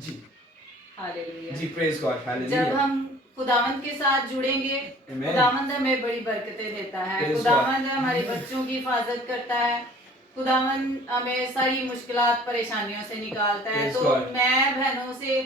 जी hallelujah. जी, praise God, जब hallelujah, हम खुदावंद के साथ जुड़ेंगे, आमेन, खुदावंद हमें बड़ी बरकतें देता है। प्रेज गॉड, खुदावंद हमारे बच्चों की हिफाजत करता है। खुदावंद हमें सारी मुश्किलात परेशानियों से निकालता है। प्रेज तो गॉड, मैं बहनों से,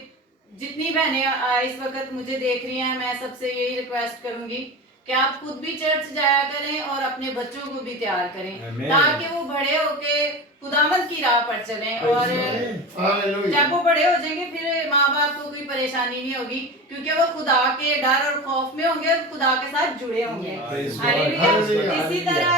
जितनी बहनें इस वक्त मुझे देख रही हैं, मैं सबसे यही रिक्वेस्ट करूंगी कि आप खुद भी चर्च जाया करें और अपने बच्चों को भी तैयार करें, आमेन, ताकि वो बड़े होके खुदावंद की राह पर चलें। प्रेज और गॉड, हालेलुया। जब वो बड़े हो जाएंगे फिर माँ बाप को कोई परेशानी नहीं होगी, क्योंकि वो खुदा के डर और खौफ में होंगे और खुदा के साथ जुड़े होंगे। Praise God, hallelujah. हालेलुया, इसी तरह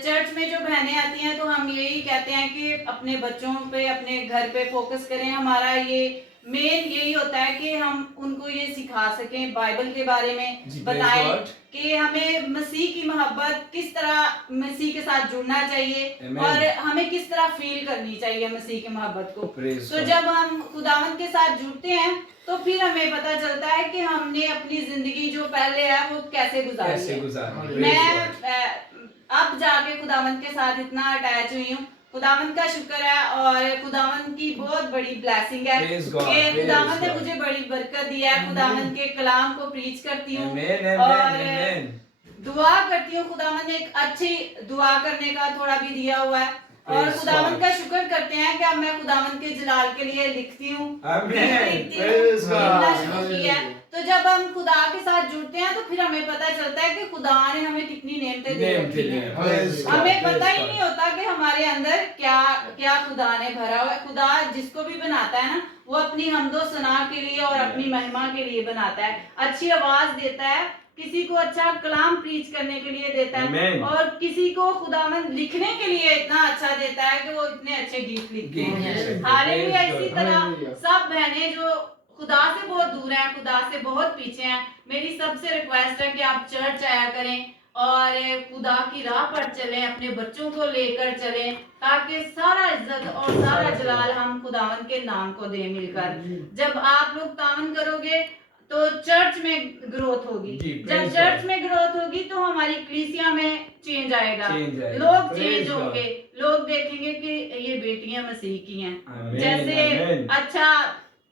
चर्च में जो बहनें आती हैं तो हम यही कहते हैं कि अपने बच्चों पे, अपने घर पे फोकस करें। हमारा ये मेन यही होता है कि हम उनको ये सिखा सकें, बाइबल के बारे में जी, praise बताएं God. कि हमें मसीह की मोहब्बत किस तरह, मसीह के साथ जुड़ना चाहिए Amen. और हमें किस तरह फील करनी चाहिए मसीह की मोहब्बत को। Praise तो God. जब हम खुदावंद के साथ जुड़ते हैं तो फिर हमें पता चलता है कि हमने अपनी जिंदगी जो पहले है वो कैसे गुजारी कैसे है। गुजारनी, मैं प्रेज गॉड, अब जाके खुदावंद के साथ इतना अटैच हुई हूँ। खुदावंद का शुक्र है और खुदावंद की बहुत बड़ी ब्लेसिंग है Praise God, कि praise खुदावंद ने God. मुझे बड़ी बरकत दी है। खुदावंद के कलाम को प्रीच करती हूँ आमेन, आमेन, और आमेन, दुआ करती हूँ। खुदावंद ने एक अच्छी दुआ करने का थोड़ा भी दिया हुआ है और Praise खुदावंद God. का शुक्र करते हैं कि अब मैं खुदावंद के जलाल के लिए लिखती हूँ, आमेन, लिखती हूँ, Praise God. लिखना शुरू किया है। तो जब हम खुदा के साथ जुड़ते हैं तो फिर हमें पता चलता है कि खुदा ने हमें कितनी नेमतें दे नेम रखी के लिए, हैं। प्रेज गॉड, हमें प्रेज पता ही गॉड, नहीं होता कि हमारे अंदर क्या क्या खुदा ने भरा हुआ है। खुदा जिसको भी बनाता है ना, वो अपनी हमदो सना के लिए और अपनी महिमा के लिए बनाता है। अच्छी आवाज देता है, किसी को अच्छा कलाम प्रीच करने के लिए देता है Amen. और किसी को खुदावंद लिखने के लिए इतना अच्छा देता है कि वो इतने अच्छे गीत लिखते हैं। हालेलुया। इसी तरह हालेलुया। सब बहनें जो खुदा से बहुत दूर हैं, खुदा से बहुत पीछे हैं, मेरी सबसे रिक्वेस्ट है कि आप चर्च आया करें और खुदा की राह पर चलें, अपने बच्चों को लेकर चलें, ताकि सारा इज्जत और सारा जलाल हम खुदावन के नाम को दे मिलकर। जब आप लोग तावन करोगे तो चर्च में ग्रोथ होगी। जी, जब praise चर्च God. में ग्रोथ होगी तो हमारी कलीसिया में चेंज आएगा, Change आएगा, लोग praise चेंज God. होंगे, लोग देखेंगे कि ये बेटियां मसीह की हैं। आमेन, जैसे आमेन, अच्छा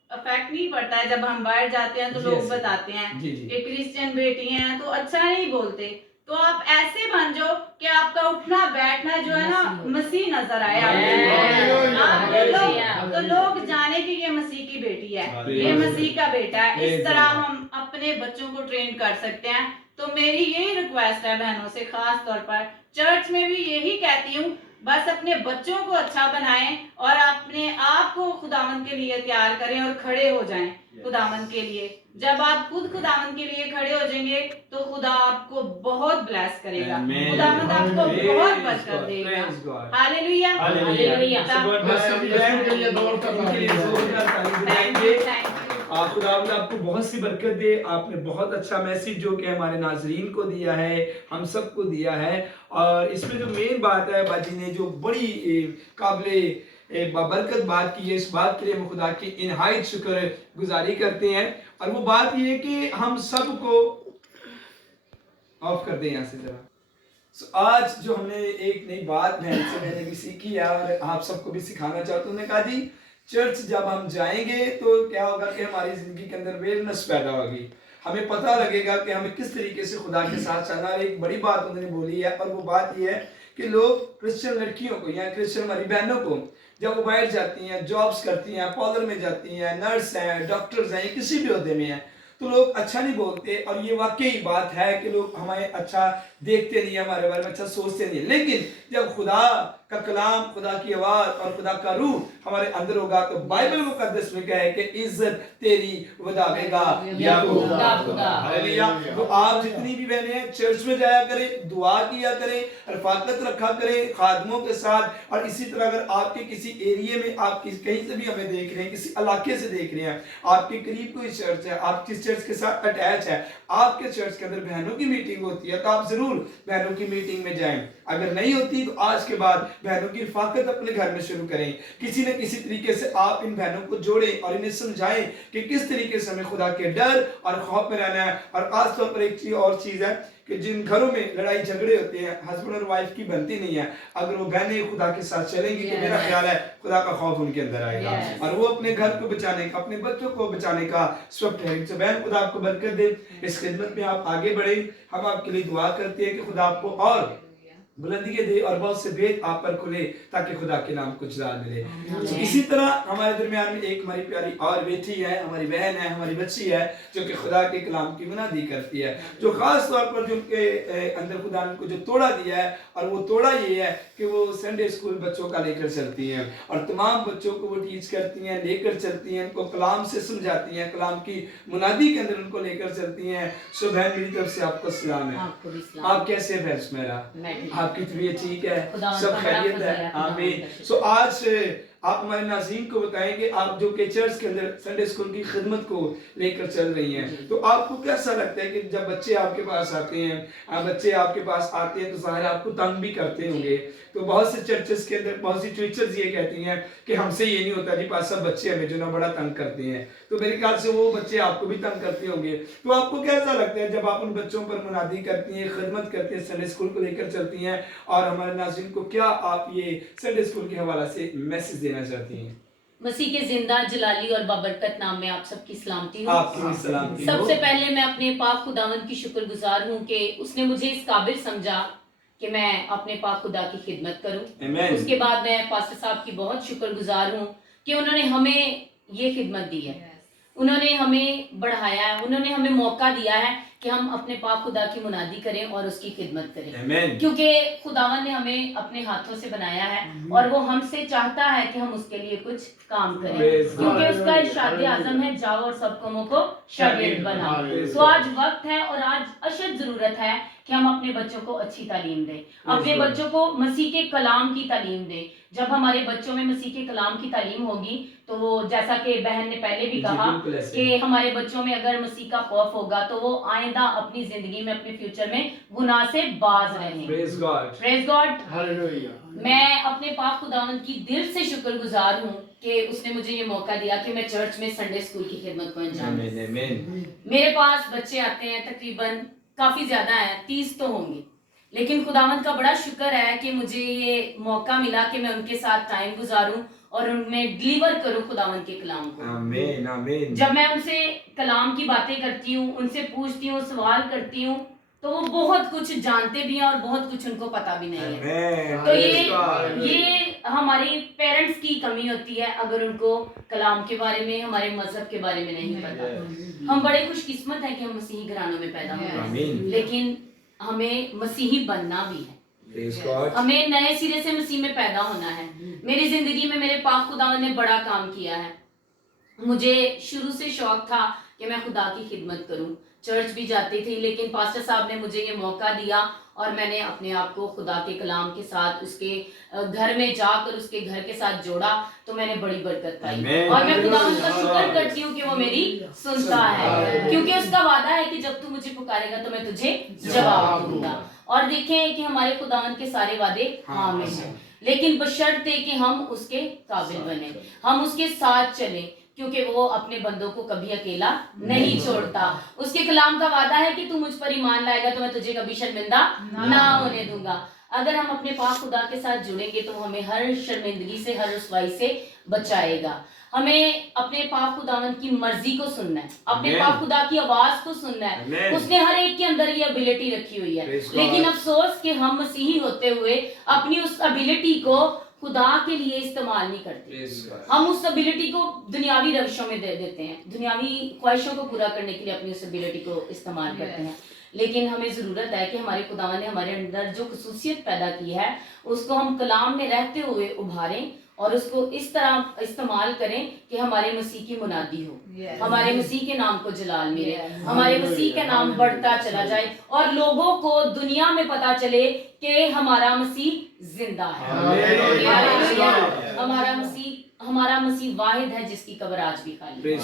इफेक्ट नहीं पड़ता है जब हम बाहर जाते हैं तो जी, लोग ऐसे। बताते हैं जी, जी। कि क्रिश्चियन बेटी हैं तो अच्छा नहीं बोलते। तो आप ऐसे बन जाओ कि आपका उठना बैठना जो है ना मसीह नजर आए हालेलुया, आपको, तो लोग जाने कि ये मसीह की बेटी है, ये हालेलुया। मसीह का बेटा है। इस Praise तरह God. हम अपने बच्चों को ट्रेन कर सकते हैं। तो मेरी यही रिक्वेस्ट है बहनों से, खास तौर पर चर्च में भी यही कहती हूँ, बस अपने बच्चों को अच्छा बनाएं और अपने आप को खुदावंद के लिए तैयार करें और खड़े हो जाएं खुदावंद के लिए। जब आप खुद खुदावंद के लिए खड़े हो जाएंगे तो खुदा आपको बहुत ब्लेस करेगा, Amen. खुदावंद आपको Praise बहुत God, बरकत देगा। praise God. Hallelujah, hallelujah. So God bless you, hallelujah. के लिए दौड़ का इनके लिए जोरदार ताली थैंक बजाएंगे। You, thank you. खुदावंद आपको बहुत सी बरकत दे। आपने बहुत अच्छा मैसेज जो कि हमारे नाजरीन को दिया है, हम सबको दिया है। और इसमें जो मेन बात है, बाजी ने जो बड़ी काबिले बरकत बात की है, इस बात के लिए हम खुदा की इनहायत शुक्र गुजारी करते हैं। और वो बात ये है कि हम सबको ऑफ कर दें यहाँ से जरा। आज जो हमने एक नई बात बहन से मैंने भी सीखी है और आप सबको भी सिखाना चाहता हूँ। उन्होंने कहा जी चर्च जब हम जाएंगे तो क्या होगा कि हमारी जिंदगी के अंदर अवेयरनेस पैदा होगी, हमें पता लगेगा कि हमें किस तरीके से खुदा के साथ चलना है। एक बड़ी बात उन्होंने बोली है और वो बात ये है कि लोग क्रिश्चियन लड़कियों को या क्रिश्चियन हमारी बहनों को जब वो बाहर जाती हैं, जॉब्स करती हैं, पार्लर में जाती हैं, नर्स हैं, डॉक्टर्स हैं, किसी भी ओहदे में हैं, तो लोग अच्छा नहीं बोलते। और ये वाकई बात है कि लोग हमें अच्छा देखते नहीं, हमारे बारे में अच्छा सोचते नहीं। लेकिन जब खुदा का कलाम, खुदा की आवाज और खुदा का रूह हमारे अंदर होगा तो बाइबल मुकद्दस में क्या है कि इज्जत तेरी वदावेगा खुदा। हालेलुया। तो आप जितनी भी बहनें हैं चर्च में जाया करें, दुआ किया करें, रफाकत रखा करें खादमों के साथ। और इसी तरह अगर आपके किसी एरिया में आप कहीं से भी हमें देख रहे हैं, किसी इलाके से देख रहे हैं, आपके करीब कोई चर्च है, आप किस चर्च के साथ अटैच है, आपके चर्च के अंदर बहनों की मीटिंग होती है, तो आप जरूर बहनों की मीटिंग में जाएं। अगर नहीं होती तो आज के बाद बहनों की रफाकत अपने घर में शुरू करें। किसी न किसी तरीके से आप इन बहनों को जोड़ें और इन्हें समझाएं कि किस तरीके से हमें खुदा के डर और खौफ में रहना है। और खास तौर पर एक चीज और चीज है कि जिन घरों में लड़ाई झगड़े होते हैं, हस्बैंड और वाइफ की बनती नहीं है, अगर वो बहनें खुदा के साथ चलेंगी तो मेरा ख्याल है खुदा का खौफ उनके अंदर आएगा और वो अपने घर को बचाने का, अपने बच्चों को बचाने का स्वप्न ठहरेगी। तो बहन खुदा आपको बरकत दे, इस खिदमत में आप आगे बढ़े। हम आपके लिए दुआ करते हैं कि खुदा आपको और बुलंदियां दे और बहुत से भेद आप पर खुले ताकि खुदा के नाम को जलाल मिले। तो इसी तरह हमारे दरमियान में एक हमारी प्यारी और बेटी है, हमारी बहन है, हमारी बच्ची है जो कि खुदा के कलाम की मुनादी करती है, जो खास तौर पर जो उनके अंदर खुदा ने को जो तोड़ा दिया है और वो तोड़ा ये है कि वो संडे स्कूल बच्चों का लेकर चलती हैं और तमाम बच्चों को वो टीच करती हैं, लेकर चलती हैं, उनको कलाम से समझाती हैं, कलाम की मुनादी के अंदर उनको लेकर चलती हैं। सो बहन मेरी तरफ से आपको सलाम है। आप कैसे हैं मेरा? आपकी तबीयत ठीक है? सब खैरियत है? आमीन। सो आज आप हमारे नाज़रीन को बताएंगे, आप जो कि चर्च के अंदर संडे स्कूल की खिदमत को लेकर चल रही हैं, तो आपको कैसा लगता है कि जब बच्चे आपके पास आते हैं, बच्चे आपके पास आते हैं तो ज़ाहिर आपको तंग भी करते होंगे। तो बहुत से चर्चेस के अंदर बहुत सी टीचर्स ये कहती हैं कि हमसे ये नहीं होता जी, पास सब बच्चे हमें जो ना बड़ा तंग करते हैं। तो मेरे ख्याल से वो बच्चे आपको भी तंग करते होंगे। तो आपको कैसा लगता है जब आप उन बच्चों पर मुनादी करती हैं, खिदमत करती हैं, संडे स्कूल को लेकर चलती हैं, और हमारे नाज़रीन को क्या आप ये संडे स्कूल के हवाला से मैसेज देना चाहती हैं? मसीह के जिंदा जलाली और बाबरकत नाम में आप सबकी सलामती हो। आपकी भी सलामती हो। सबसे पहले मैं अपने पाक खुदावंद की शुक्रगुजार हूँ कि उसने मुझे इस काबिल समझा कि मैं अपने पाक खुदा की खिदमत करूं। आमीन। उसके बाद मैं पास्टर साहब की बहुत शुक्रगुजार हूँ कि उन्होंने हमें ये खिदमत दी है, उन्होंने हमें बढ़ाया है, उन्होंने हमें मौका दिया है कि हम अपने पाक खुदा की मुनादी करें और उसकी खिदमत करें। आमीन। क्योंकि खुदावन ने हमें अपने हाथों से बनाया है और वो हमसे चाहता है कि हम उसके लिए कुछ काम करें, क्योंकि उसका इरशाद आज़म है, जाओ और सब कौमों को शागिर्द बनाओ। तो आज वक्त है और आज अशद जरूरत है कि हम अपने बच्चों को अच्छी तालीम दें, अपने बच्चों को मसीह के कलाम की तालीम दें। जब हमारे बच्चों में मसीह के कलाम की तालीम होगी तो वो, जैसा कि बहन ने पहले भी कहा कि हमारे बच्चों में अगर मसीह का खौफ होगा तो वो आइंदा अपनी जिंदगी में, अपने फ्यूचर में गुनाह से बाज रहेंगे। Praise God, praise God. Hallelujah. मैं अपने पाक खुदावंद की दिल से शुक्रगुजार हूँ कि उसने मुझे ये मौका दिया कि मैं चर्च में संडे स्कूल की खिदमत को अंजाम दूं। मेरे पास बच्चे आते हैं, तकरीबन काफी ज्यादा है, 30 तो होंगे, लेकिन खुदावंद का बड़ा शुक्र है कि मुझे ये मौका मिला कि मैं उनके साथ टाइम गुजारूं और उनमें डिलीवर करूं खुदावंद के कलाम को। आमीन आमीन। जब मैं उनसे कलाम की बातें करती हूँ, उनसे पूछती हूँ, सवाल करती हूँ, तो वो बहुत कुछ जानते भी हैं और बहुत कुछ उनको पता भी नहीं है। तो ये हमारी पेरेंट्स की कमी होती है अगर उनको कलाम के बारे में, हमारे मजहब के बारे में नहीं पता। हम बड़े खुशकिस्मत हैं कि हम मसीही घरानों में पैदा हुए हैं, लेकिन हमें मसीही बनना भी है, हमें नए सिरे से मसीह में पैदा होना है। मेरी जिंदगी में मेरे पाक खुदा ने बड़ा काम किया है। मुझे शुरू से शौक था कि मैं खुदा की खिदमत करूं, चर्च भी जाती थी, लेकिन पास्टर साहब ने मुझे ये मौका दिया और मैंने अपने आप को खुदा के कलाम के साथ उसके घर में जाकर उसके घर के साथ जोड़ा, तो मैंने बड़ी बरकत पाई। और मैं खुदा का शुक्र करती हूँ कि वो मेरी सुनता है, क्योंकि उसका वादा है कि जब तू मुझे पुकारेगा तो मैं तुझे जवाब दूंगा। और देखें कि हमारे खुदावंद के सारे वादे हाँ में हैं, लेकिन बशर्ते कि हम उसके काबिल बने, हम उसके साथ चलें, क्योंकि वो अपने बंदों को कभी अकेला नहीं छोड़ता। उसके कलाम का वादा है कि तू मुझ पर ईमान लाएगा तो मैं तुझे कभी शर्मिंदा ना होने दूंगा। अगर हम अपने पाक खुदा के साथ जुड़ेंगे तो हमें हर शर्मिंदगी से, हर रुसवाई से बचाएगा। हमें अपने पाक खुदावंद की मर्जी को सुनना है, अपने पाक खुदा की आवाज को सुनना है। उसने हर एक के अंदर ये एबिलिटी रखी हुई है, लेकिन अफसोस कि हम मसीही होते हुए अपनी उस एबिलिटी को खुदा के लिए इस्तेमाल नहीं करते। हम उस एबिलिटी को दुनियावी रविशों में दे देते हैं, दुनियावी ख्वाहिशों को पूरा करने के लिए अपनी उस एबिलिटी को इस्तेमाल करते हैं। लेकिन हमें ज़रूरत है कि हमारे खुदा ने हमारे अंदर जो खसूसियत पैदा की है उसको हम कलाम में रहते हुए उभारें और उसको इस तरह इस्तेमाल करें कि हमारे मसीह की मुनादी हो, हमारे मसीह के नाम को जलाल मिले, हमारे मसीह का नाम बढ़ता चला जाए और लोगों को दुनिया में पता चले कि हमारा मसीह जिंदा है। हमारा मसीह वाहिद है जिसकी कब्र आज भी खाली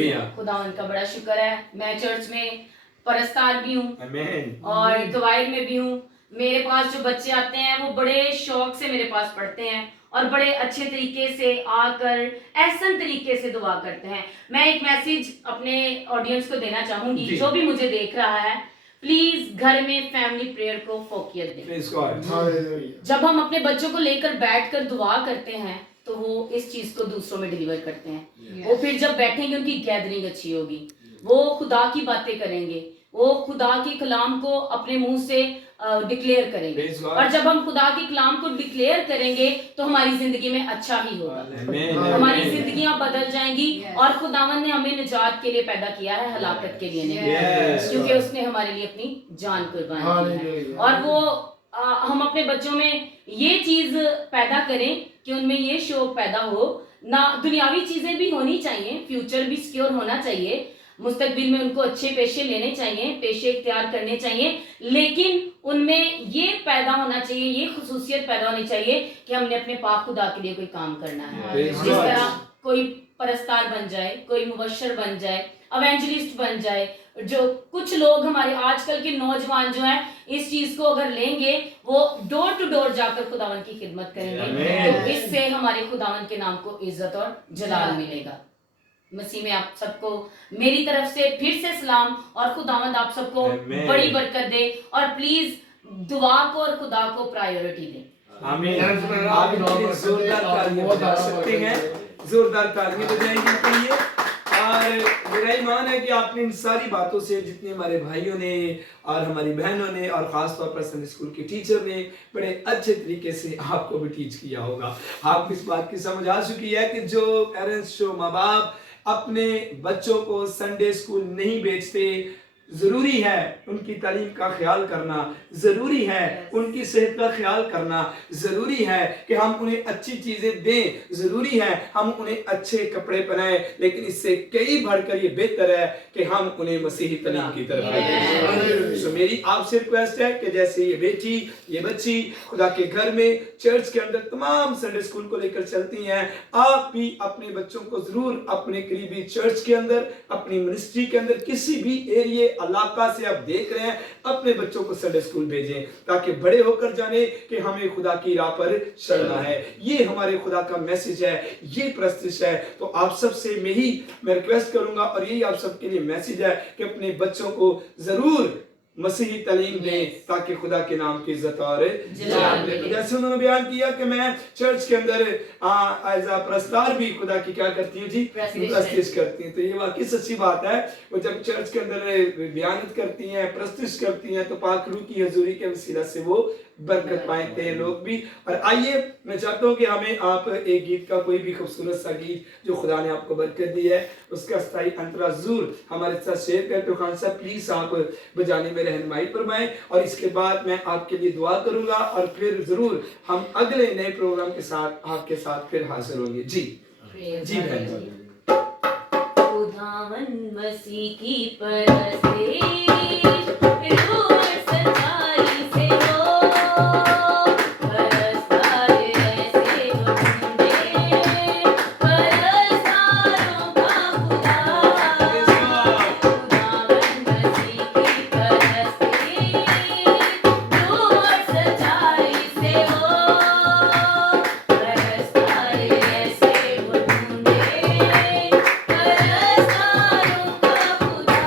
है। खुदावन का बड़ा शुक्र है। मैं चर्च में परस्तार भी हूँ और गवाइड में भी हूँ। मेरे पास जो बच्चे आते हैं वो बड़े शौक से मेरे पास पढ़ते हैं और बड़े अच्छे तरीके से आकर एहसन तरीके से दुआ करते हैं। मैं एक मैसेज अपने ऑडियंस को देना चाहूंगी, जी। जो भी मुझे देख रहा है, प्लीज घर में फैमिली प्रेयर को फोकियत दें। Praise God. हालेलुया। जब हम अपने बच्चों को लेकर बैठकर दुआ करते हैं तो वो इस चीज को दूसरों में डिलीवर करते हैं। वो फिर जब बैठेंगे उनकी गैदरिंग अच्छी होगी, वो खुदा की बातें करेंगे, वो खुदा के कलाम को अपने मुंह से डिक्लेयर करेंगे। Praise God. और जब हम खुदा के कलाम को डिक्लेयर करेंगे तो हमारी जिंदगी में अच्छा ही होगा, Amen. हमारी जिंदगियां बदल जाएंगी। और खुदावन ने हमें निजात के लिए पैदा किया है, हलाकत के लिए नहीं, Yes. क्योंकि उसने हमारे लिए अपनी जान कुर्बान की है। हालेलुया। और वो हम अपने बच्चों में ये चीज पैदा करें कि उनमें ये शौक पैदा हो ना। दुनियावी चीजें भी होनी चाहिए, फ्यूचर भी सिक्योर होना चाहिए, मुस्तकबिल में उनको अच्छे पेशे लेने चाहिए, पेशे इख्तियार करने चाहिए, लेकिन उनमें ये पैदा होना चाहिए, ये खुसूसियत पैदा होनी चाहिए कि हमने अपने पाक खुदा के लिए कोई काम करना है। Praise जिस God. तरह कोई परस्तार बन जाए, कोई मुबशर बन जाए, एवेंजलिस्ट बन जाए। जो कुछ लोग हमारे आजकल के नौजवान जो हैं, इस चीज को अगर लेंगे, वो डोर टू डोर जाकर खुदावन की खिदमत करेंगे, Amen. तो इससे हमारे खुदावन के नाम को इज्जत और जलाल मिलेगा। मसीह में आप सबको मेरी तरफ से फिर से सलाम, और खुदावंद आप सबको Amen. बड़ी बरकत दे, और प्लीज दुआ को और खुदा को प्रायोरिटी दें। आमीन। Yes, brother. आप इनके लिए जोरदार तालियां बजा सकते हैं, जोरदार तालियां बजाएंगे इनके लिए। और मेरा ईमान है कि आपने इन सारी बातों से, जितने हमारे भाइयों ने और हमारी बहनों ने और ख़ास तौर पर संडे स्कूल के टीचर ने बड़े अच्छे तरीके से आपको भी टीच किया होगा। आपको इस बात की समझ आ चुकी है कि जो पेरेंट्स, जो माँ बाप अपने बच्चों को संडे स्कूल नहीं भेजते, ज़रूरी है उनकी तालीम का ख्याल करना, ज़रूरी है उनकी सेहत का ख्याल करना, ज़रूरी है कि हम उन्हें अच्छी चीज़ें दें, ज़रूरी है हम उन्हें अच्छे कपड़े पहनाएं, लेकिन इससे कई बढ़कर ये बेहतर है कि हम उन्हें मसीही तालीम की तरफ भेजें। तो मेरी आपसे रिक्वेस्ट है कि जैसे ये बेटी, ये बच्ची खुदा के घर में, चर्च के अंदर तमाम संडे स्कूल को लेकर चलती हैं, आप भी अपने बच्चों को ज़रूर अपने करीबी चर्च के अंदर, अपनी मिनिस्ट्री के अंदर, किसी भी एरिया इलाका से आप देख रहे हैं, अपने बच्चों को संडे स्कूल भेजें, ताकि बड़े होकर जाने कि हमें खुदा की राह पर चलना है। ये हमारे खुदा का मैसेज है, ये प्रस्तिश है। तो आप सबसे मैं रिक्वेस्ट करूंगा, और यही आप सबके लिए मैसेज है कि अपने बच्चों को जरूर मसीही तालीम दें, ताकि खुदा के नाम की इज्जत और जलाल मिले। तो जैसे उन्होंने बयान किया कि मैं चर्च के अंदर एज अ प्रस्तार भी खुदा की क्या करती हूँ जी, प्रस्तिश करती हूँ। तो ये वाकई सच्ची बात है। वो जब चर्च के अंदर बयानित करती हैं, प्रस्तिश करती हैं, तो पाक रूह की हजूरी के वसीला से वो बरकत पाते हैं लोग भी। और आइए, मैं चाहता हूँ कि हमें आप एक गीत का, कोई भी खूबसूरत सा गीत जो खुदा ने आपको बरकत दी है, उसका स्थायी अंतरा जरूर हमारे साथ शेयर करें। तो खान साहब प्लीज आप बजाने में रहनुमाई फरमाएं, और इसके बाद मैं आपके लिए दुआ करूंगा, और फिर जरूर हम अगले नए प्रोग्राम के साथ आपके साथ फिर हाजिर होंगे। जी जी बहन। खुदावन मसीह की परस्तिश रूह सच्चाई से हो, परस्तार ऐसे हो ढूंढे, परस्तारों का खुदा। खुदावन मसीह की परस्तिश रूह सच्चाई से हो, परस्तार ऐसे हो ढूंढे, परस्तारों का खुदा।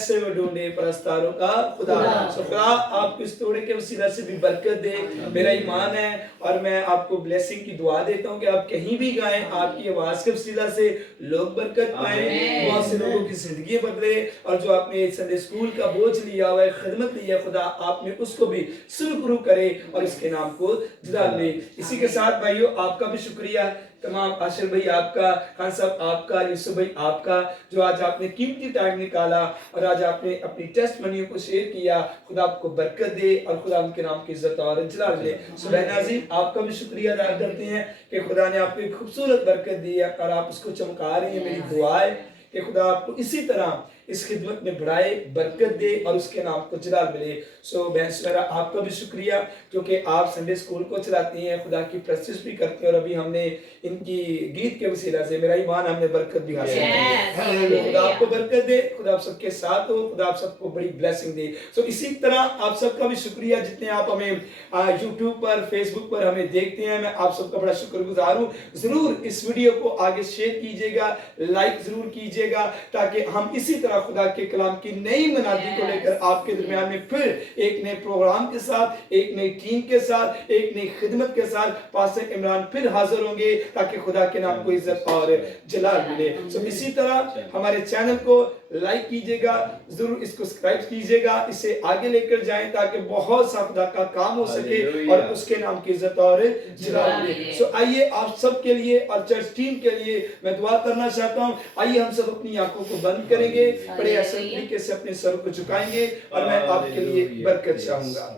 ऐसे वो ढूंढे परस्तारों का खुदा। सो खुदा आपको इस तोड़े के वसीला से भी बरकत दे। मेरा ईमान है और मैं आपको ब्लेसिंग की दुआ देता हूँ कि आप कहीं भी गाएं, आपकी आवाज के वसीला से लोग बरकत पाएं, बहुत से लोगों की जिंदगी बदले। और जो आपने संडे स्कूल का बोझ लिया हुआ है, खिदमत लिया, खुदा आपने उसको भी सुरखरू करे और इसके नाम को जलाल ले। इसी के साथ भाइयों आपका भी शुक्रिया, तमाम आशिर भाई आपका, खान साहब आपका, यूसुफ भाई आपका, जो आज आपने कीमती टाइम निकाला और आज आपने अपनी टेस्ट मनियों को शेयर किया। खुदा आपको बरकत दे और खुदा उनके नाम की इज्जत और जलाल दे। सुबह नाज़रीन आपका भी शुक्रिया अदा करते हैं कि खुदा ने आपको एक खूबसूरत बरकत दी है और आप उसको चमका रही हैं। मेरी दुआ है कि खुदा आपको इसी तरह इस खिदमत में बढ़ाए, बरकत दे और उसके नाम को जलाल मिले। सो बहन सुनहरा आपका भी शुक्रिया क्योंकि आप संडे स्कूल को चलाती हैं, खुदा की प्रैक्टिस भी करते हैं और अभी हमने इनकी गीत के वसीला से मेरा ईमान हमने बरकत भी हासिल की। तो खुदा आपको बरकत दे, खुदा आप सबके साथ हो, खुदा आप सबको बड़ी ब्लेसिंग दे। सो इसी तरह आप सबका भी शुक्रिया जितने आप हमें यूट्यूब पर, फेसबुक पर हमें देखते हैं। मैं आप सबका बड़ा शुक्रगुजार हूँ। जरूर इस वीडियो को आगे शेयर कीजिएगा, लाइक जरूर कीजिएगा ताकि हम इसी तरह खुदा के कलाम की नई मनादी को लेकर आपके दरमियान में फिर एक नए प्रोग्राम के साथ, एक नई टीम के साथ, एक नई खिदमत के साथ पास्टर इमरान फिर हाजिर होंगे ताकि खुदा के नाम को इज्जत और जलाल मिले। सो इसी तरह हमारे चैनल को लाइक कीजिएगा, जरूर इसको सब्सक्राइब कीजिएगा, इसे आगे लेकर जाएं ताकि बहुत सा खुदा का काम हो सके और उसके नाम की इज्जत और जलाल मिले। सो आइए आप सब के लिए और चर्च टीम के लिए मैं दुआ करना चाहता हूँ। आइए हम सब अपनी आंखों को बंद करेंगे, बड़े आसान तरीके से अपने सर को झुकाएंगे और मैं आपके लिए बरकत चाहूंगा।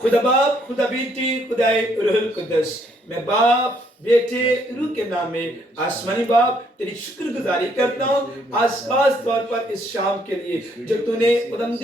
खुदा बाप, खुदा बेटी, खुदाए रूहुल कुद्दस, मैं बाप, बेटे, रूह के नाम में आसमानी बाप तेरी शुक्रगुजारी करता हूँ आज खास तौर पर इस शाम के लिए जो तूने खुदावंद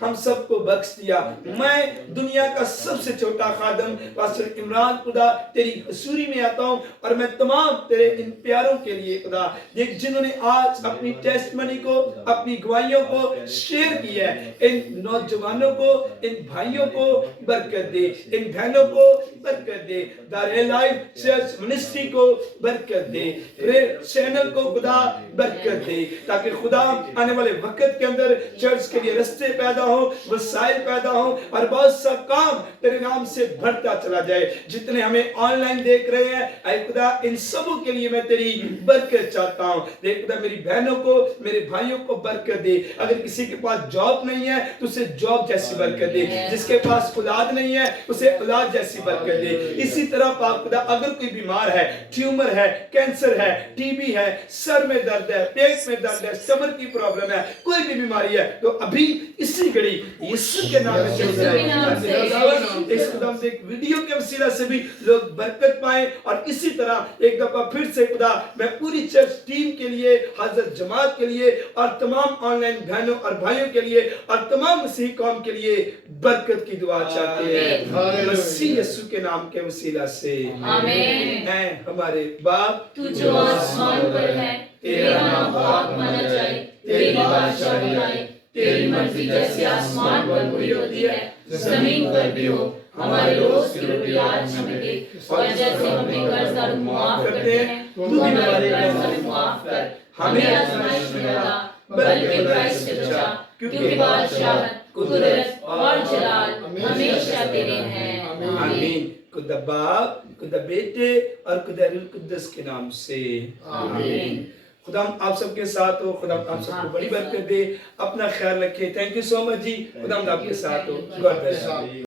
हम सबको बख्श दिया। मैं दुनिया का सबसे छोटा खादम पास्टर इमरान खुदा तेरी हुजूरी में आता हूँ और मैं तमाम तेरे इन प्यारों के लिए खुदा जिन्होंने आज अपनी टेस्टमनी को, अपनी गवाहियों को शेयर किया है, इन नौजवानों को, इन भाइयों को बरकत दे, इन बहनों को बरकत दे, दारे लाइफ चर्च मिनिस्ट्री को बरकत दे, फिर चैनल को खुदा बरकत दे ताकि खुदा आने वाले वक्त के अंदर चर्च के लिए रास्ते पैदा हो, वसाइल पैदा हो और बहुत सा काम तेरे नाम से बढ़ता चला जाए। जितने हमें ऑनलाइन देख रहे हैं ऐ खुदा इन सबों के लिए मैं तेरी बरकत चाहता हूँ। देख खुदा मेरी बहनों को, मेरे भाइयों को बरकत दे। अगर किसी के पास जॉब नहीं है तो उसे जॉब जैसी बरकत दे, जिसके पास औलाद नहीं है उसे औलाद जैसी बरकत दे। इसी तरह पाक खुदा अगर कोई बीमार है, ट्यूमर है, कैंसर है, टीबी है, सर में दर्द है, पेट में दर्द है, स्टमक की प्रॉब्लम है, कोई भी बीमारी है तो अभी इसी घड़ी यीशु के नाम में चल जाए। इस कदम से एक वीडियो के वसीला से भी लोग बरकत पाए और इसी तरह एक दफा फिर से खुदा मैं पूरी चर्च टीम के लिए, हजरत जमात के लिए और तमाम ऑनलाइन बहनों और भाइयों के लिए और तमाम मसीही कौम के लिए बरकत की दुआ चाहते हैं मसीह यीशु के नाम के वसीला से। आमीन। ऐ हमारे बाप तू जो आसमान पर है, तेरा नाम पाक माना जाए, तेरी बादशाही आए, तेरी मर्जी जैसे आसमान पर पूरी होती है जमीन पर भी हो। हमारे रोज की रोटी आज हमें दे और जैसे हमें कर्जदार माफ करते हैं तू भी हमारे कर्ज हमें माफ कर, हमें आजमाइश में न ला बल्कि बुराई से बचा, क्योंकि बादशाहत, कुदरत और जलाल हमेशा तेरे हैं। आमीन। खुदा बाप, खुदा बेटे और खुदा रूह कुद्दस के नाम से आमीन। खुदा आप सबके साथ हो, खुदा आप सबको बड़ी बरकत दे। अपना ख्याल रखिए। थैंक यू सो मच जी। खुदा आपके साथ हो। God bless you.